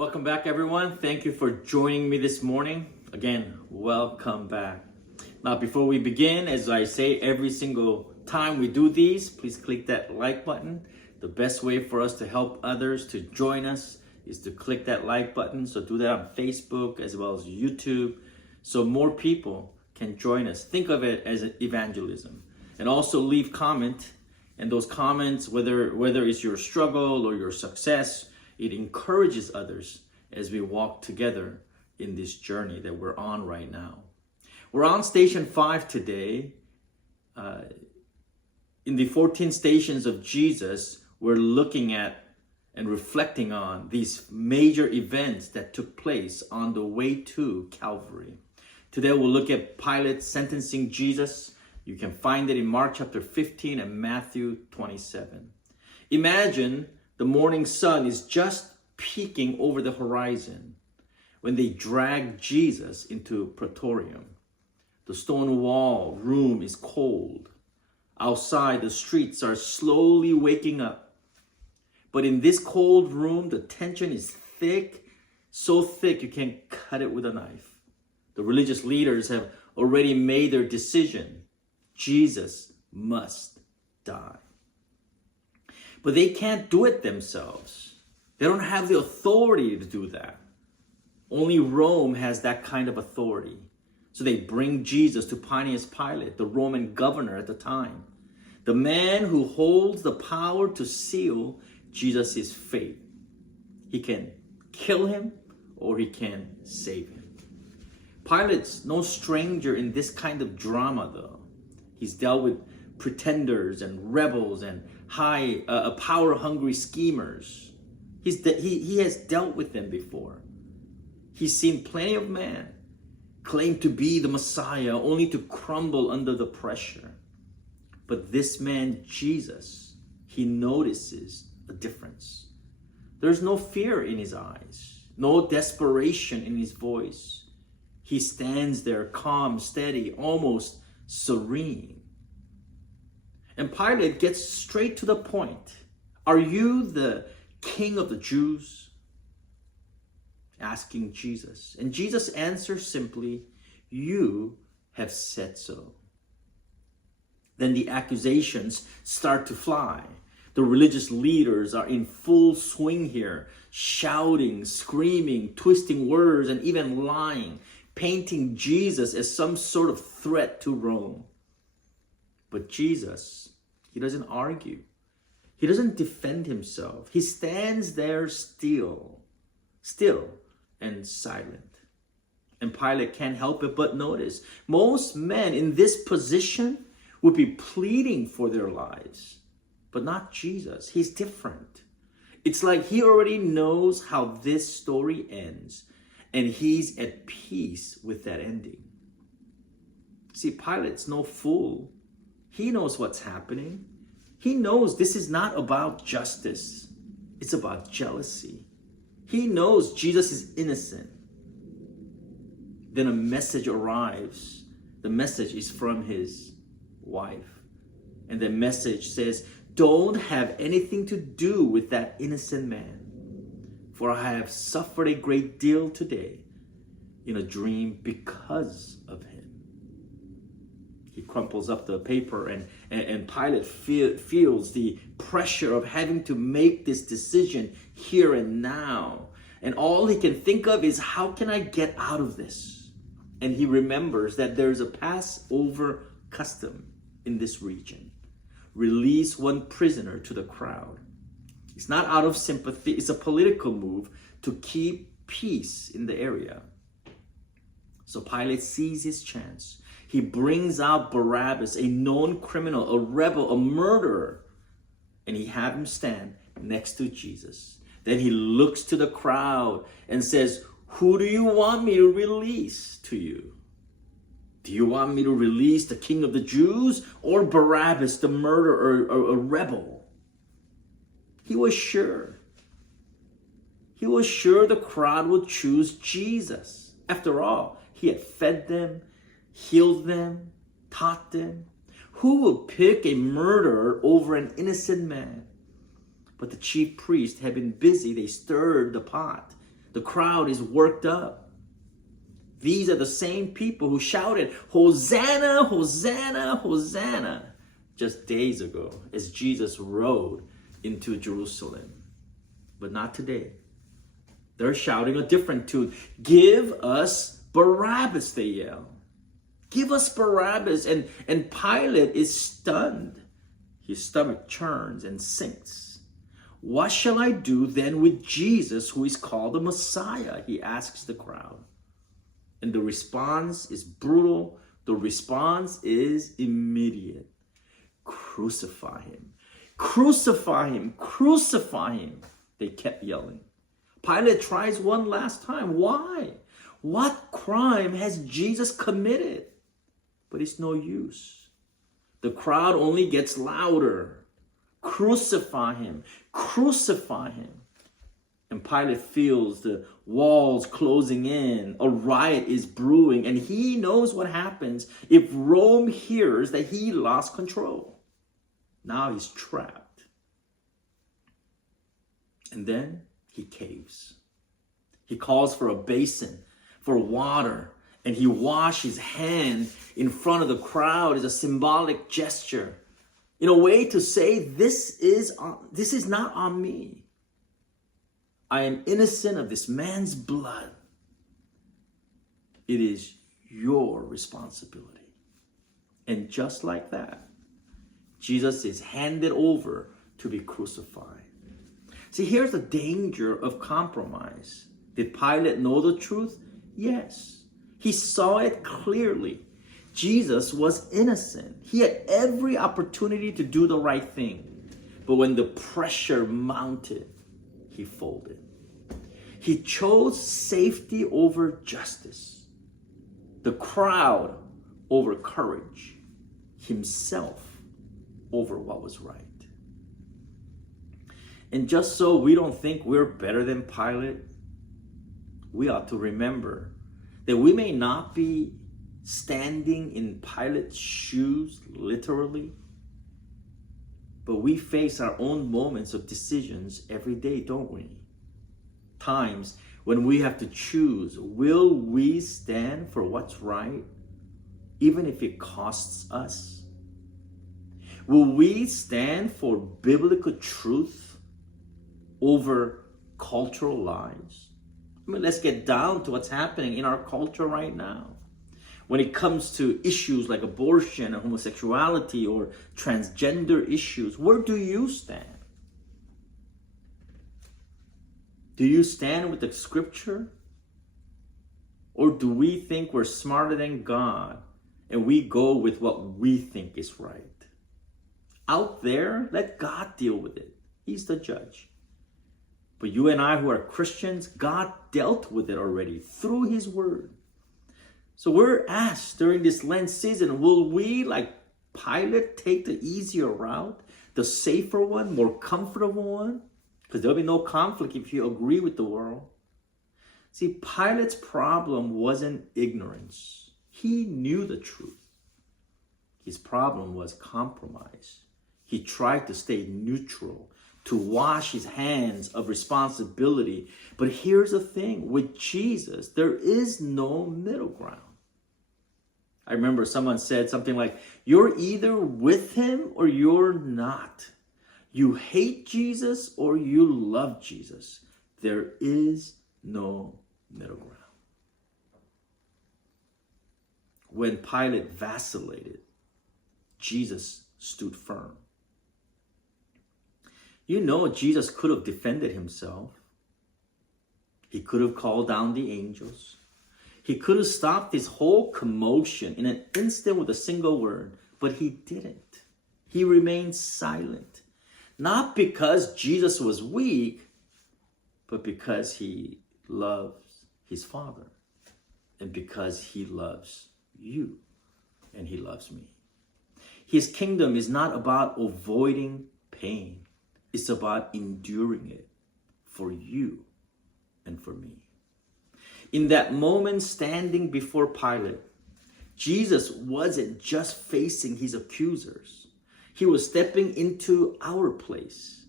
Welcome back, everyone. Thank you for joining me this morning. Again, welcome back. Now, before we begin, as I say every single time we do these, please click that like button. The best way for us to help others to join us is to click that like button. So do that on Facebook as well as YouTube, so more people can join us. Think of it as an evangelism. And also leave comment. And those comments, whether it's your struggle or your success, it encourages others as we walk together in this journey that we're on right now. We're on station 5 today. In the 14 stations of Jesus, we're looking at and reflecting on these major events that took place on the way to Calvary. Today we'll look at Pilate sentencing Jesus. You can find it in Mark chapter 15 and Matthew 27. Imagine the morning sun is just peeking over the horizon when they drag Jesus into Praetorium. The stone wall room is cold. Outside, the streets are slowly waking up. But in this cold room, the tension is thick, so thick you can't cut it with a knife. The religious leaders have already made their decision. Jesus must die. But they can't do it themselves. They don't have the authority to do that. Only Rome has that kind of authority. So they bring Jesus to Pontius Pilate, the Roman governor at the time, the man who holds the power to seal Jesus' fate. He can kill him or he can save him. Pilate's no stranger in this kind of drama, though. He's dealt with pretenders and rebels and power-hungry schemers. He has dealt with them before. He's seen plenty of men claim to be the Messiah only to crumble under the pressure. But this man, Jesus, he notices a difference. There's no fear in his eyes, no desperation in his voice. He stands there calm, steady, almost serene. And Pilate gets straight to the point. Are you the king of the Jews? Asking Jesus. And Jesus answers simply, you have said so. Then the accusations start to fly. The religious leaders are in full swing here, shouting, screaming, twisting words, and even lying, painting Jesus as some sort of threat to Rome. But Jesus, he doesn't argue. He doesn't defend himself. He stands there still and silent. And Pilate can't help it but notice. Most men in this position would be pleading for their lives, but not Jesus. He's different. It's like he already knows how this story ends, and he's at peace with that ending. See, Pilate's no fool. He knows what's happening. He knows this is not about justice. It's about jealousy. He knows Jesus is innocent. Then a message arrives. The message is from his wife. And the message says, don't have anything to do with that innocent man. For I have suffered a great deal today in a dream because of him. He crumples up the paper and Pilate feels the pressure of having to make this decision here and now. And all he can think of is, how can I get out of this? And he remembers that there's a Passover custom in this region. Release one prisoner to the crowd. It's not out of sympathy. It's a political move to keep peace in the area. So Pilate sees his chance. He brings out Barabbas, a known criminal, a rebel, a murderer, and he have him stand next to Jesus. Then he looks to the crowd and says, who do you want me to release to you? Do you want me to release the king of the Jews or Barabbas, the murderer or a rebel? He was sure. He was sure the crowd would choose Jesus. After all, he had fed them, healed them, taught them. Who would pick a murderer over an innocent man? But the chief priests had been busy. They stirred the pot. The crowd is worked up. These are the same people who shouted, "Hosanna, Hosanna, Hosanna," just days ago as Jesus rode into Jerusalem. But not today. They're shouting a different tune. "Give us Barabbas," they yell. "Give us Barabbas." And Pilate is stunned. His stomach churns and sinks. "What shall I do then with Jesus, who is called the Messiah?" he asks the crowd. And the response is brutal. The response is immediate. "Crucify him. Crucify him. Crucify him," they kept yelling. Pilate tries one last time. Why? What crime has Jesus committed? But it's no use. The crowd only gets louder. "Crucify him. Crucify him." And Pilate feels the walls closing in. A riot is brewing, and he knows what happens if Rome hears that he lost control. Now he's trapped. And then he caves. He calls for a basin, for water, and he washes his hand in front of the crowd as a symbolic gesture, in a way to say, this is not on me. I am innocent of this man's blood. It is your responsibility. And just like that, Jesus is handed over to be crucified. See, here's the danger of compromise. Did Pilate know the truth? Yes. He saw it clearly. Jesus was innocent. He had every opportunity to do the right thing. But when the pressure mounted, he folded. He chose safety over justice, the crowd over courage, himself over what was right. And just so we don't think we're better than Pilate, we ought to remember that we may not be standing in Pilate's shoes literally, but we face our own moments of decisions every day, don't we? Times when we have to choose, will we stand for what's right, even if it costs us? Will we stand for biblical truth over cultural lies? I mean, let's get down to what's happening in our culture right now. When it comes to issues like abortion or homosexuality or transgender issues, where do you stand? Do you stand with the scripture? Or do we think we're smarter than God and we go with what we think is right? Out there, let God deal with it. He's the judge. But you and I who are Christians, God dealt with it already through his word. So we're asked during this Lent season, will we, like Pilate, take the easier route, the safer one, more comfortable one? Because there'll be no conflict if you agree with the world. See, Pilate's problem wasn't ignorance. He knew the truth. His problem was compromise. He tried to stay neutral, to wash his hands of responsibility. But here's the thing, with Jesus, there is no middle ground. I remember someone said something like, you're either with him or you're not. You hate Jesus or you love Jesus. There is no middle ground. When Pilate vacillated, Jesus stood firm. You know, Jesus could have defended himself. He could have called down the angels. He could have stopped this whole commotion in an instant with a single word, but he didn't. He remained silent. Not because Jesus was weak, but because he loves his Father and because he loves you and he loves me. His kingdom is not about avoiding pain. It's about enduring it for you and for me. In that moment standing before Pilate, Jesus wasn't just facing his accusers. He was stepping into our place,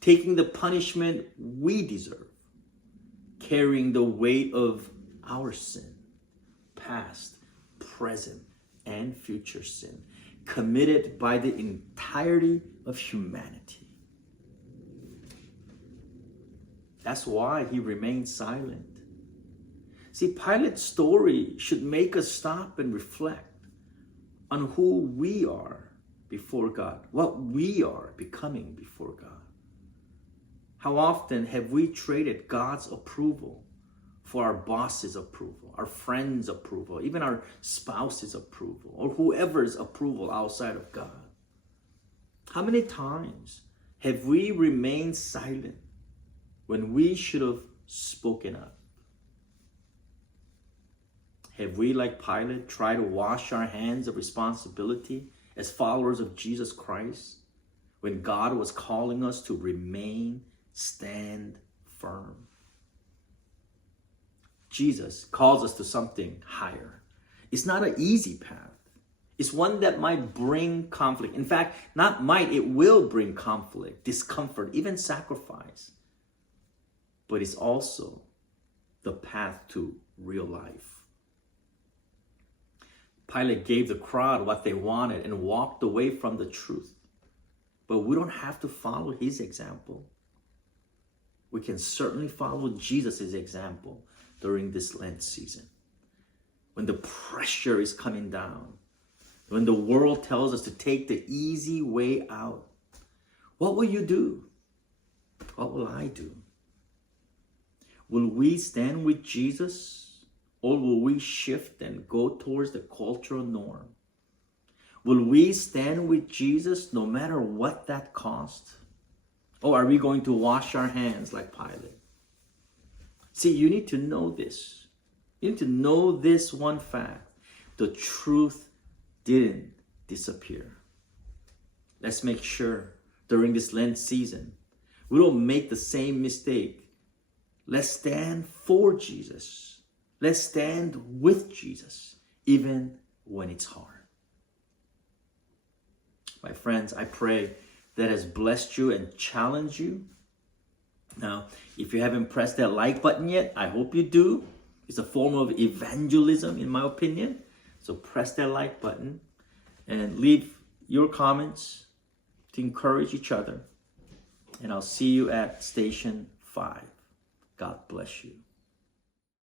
taking the punishment we deserve, carrying the weight of our sin, past, present, and future sin, committed by the entirety of humanity. That's why he remained silent. See, Pilate's story should make us stop and reflect on who we are before God, what we are becoming before God. How often have we traded God's approval for our boss's approval, our friend's approval, even our spouse's approval, or whoever's approval outside of God? How many times have we remained silent when we should have spoken up? Have we, like Pilate, tried to wash our hands of responsibility as followers of Jesus Christ when God was calling us to remain, stand firm? Jesus calls us to something higher. It's not an easy path. It's one that might bring conflict. In fact, not might, it will bring conflict, discomfort, even sacrifice. But it's also the path to real life. Pilate gave the crowd what they wanted and walked away from the truth. But we don't have to follow his example. We can certainly follow Jesus' example during this Lent season. When the pressure is coming down, when the world tells us to take the easy way out, what will you do? What will I do? Will we stand with Jesus? Or will we shift and go towards the cultural norm? Will we stand with Jesus no matter what that costs? Or are we going to wash our hands like Pilate? See, you need to know this. You need to know this one fact. The truth didn't disappear. Let's make sure during this Lent season, we don't make the same mistake. Let's stand for Jesus. Let's stand with Jesus, even when it's hard. My friends, I pray that has blessed you and challenged you. Now, if you haven't pressed that like button yet, I hope you do. It's a form of evangelism, in my opinion. So press that like button and leave your comments to encourage each other. And I'll see you at Station 5. God bless you.